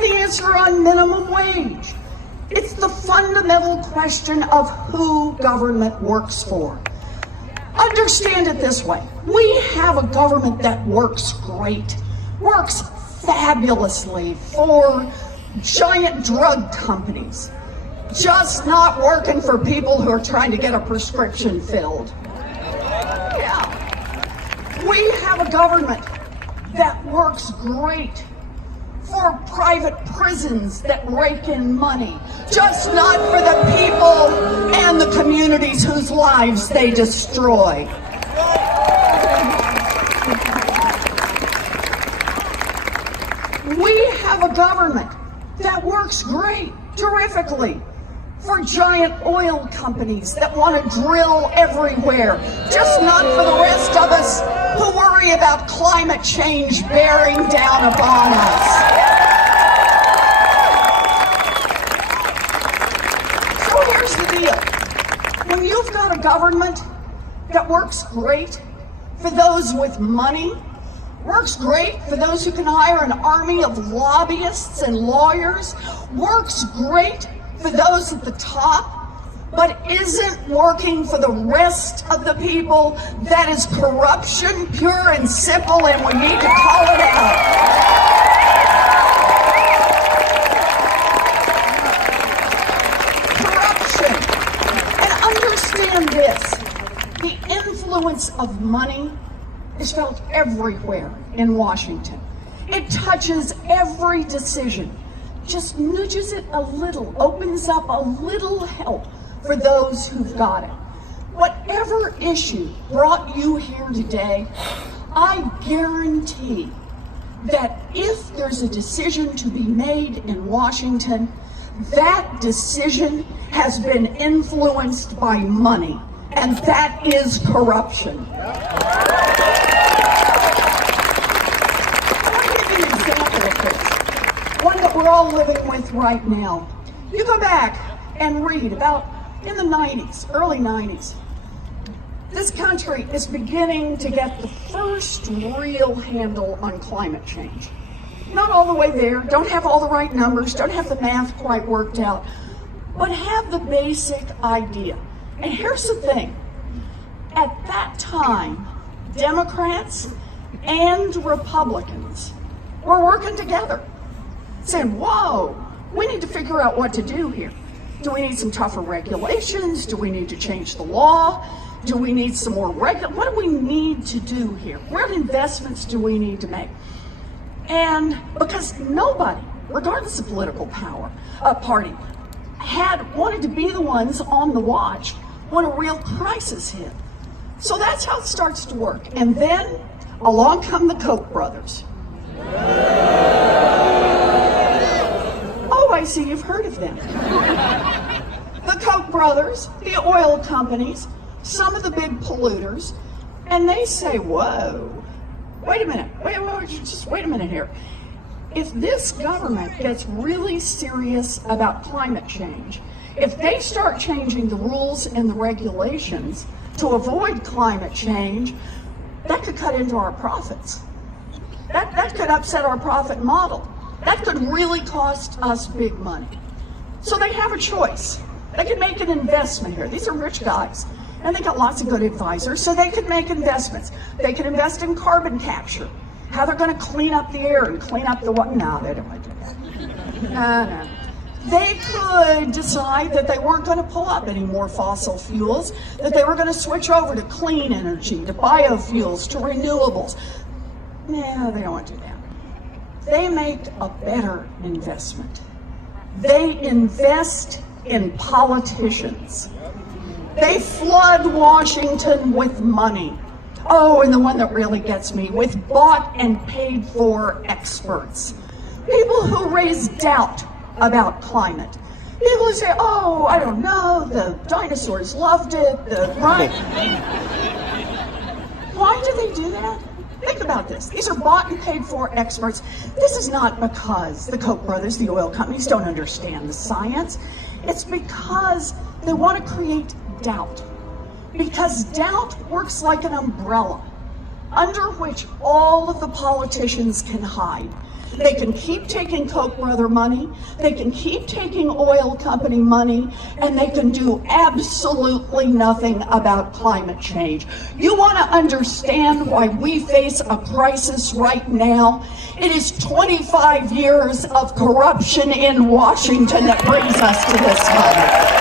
the answer on minimum wage. It's the fundamental question of who government works for. Understand it this way. We have a government that works great, works fabulously for giant drug companies, just not working for people who are trying to get a prescription filled. Yeah. We have a government that works great for private prisons that rake in money, just not for the people and the communities whose lives they destroy. We have a government that works great, terrifically, for giant oil companies that want to drill everywhere, just not for the rest of us who worry about climate change bearing down upon us. So here's the deal. When you've got a government that works great for those with money, works great for those who can hire an army of lobbyists and lawyers, works great for those at the top, but isn't working for the rest of the people, that is corruption, pure and simple, and we need to call it out. Corruption. And understand this, the influence of money is felt everywhere in Washington. It touches every decision, just nudges it a little, opens up a little help for those who've got it. Whatever issue brought you here today, I guarantee that if there's a decision to be made in Washington, that decision has been influenced by money, and that is corruption. One that we're all living with right now. You go back and read about in the 90s, early 90s, this country is beginning to get the first real handle on climate change. Not all the way there, don't have all the right numbers, don't have the math quite worked out, but have the basic idea. And here's the thing, at that time, Democrats and Republicans were working together, saying, whoa, we need to figure out what to do here. Do we need some tougher regulations? Do we need to change the law? Do we need some more what do we need to do here? What investments do we need to make? And because nobody, regardless of political power, party, had wanted to be the ones on the watch when a real crisis hit. So that's how it starts to work. And then along come the Koch brothers. Oh, I see you've heard of them. The Koch brothers, the oil companies, some of the big polluters, and they say, whoa, wait a minute, wait a minute here. If this government gets really serious about climate change, if they start changing the rules and the regulations to avoid climate change, that could cut into our profits. That could upset our profit model. That could really cost us big money. So they have a choice. They can make an investment here. These are rich guys, and they got lots of good advisors, so they could make investments. They could invest in carbon capture, how they're going to clean up the air and clean up the what? No, they don't want to do that. No. They could decide that they weren't going to pull up any more fossil fuels, that they were going to switch over to clean energy, to biofuels, to renewables. No, they don't want to do that. They make a better investment. They invest in politicians. They flood Washington with money. Oh, and the one that really gets me, with bought and paid for experts. People who raise doubt about climate. People who say, oh, I don't know, the dinosaurs loved it, right? Why do they do that? Think about this. These are bought and paid for experts. This is not because the Koch brothers, the oil companies, don't understand the science. It's because they want to create doubt. Because doubt works like an umbrella under which all of the politicians can hide. They can keep taking Koch brother money, they can keep taking oil company money, and they can do absolutely nothing about climate change. You want to understand why we face a crisis right now? It is 25 years of corruption in Washington that brings us to this moment.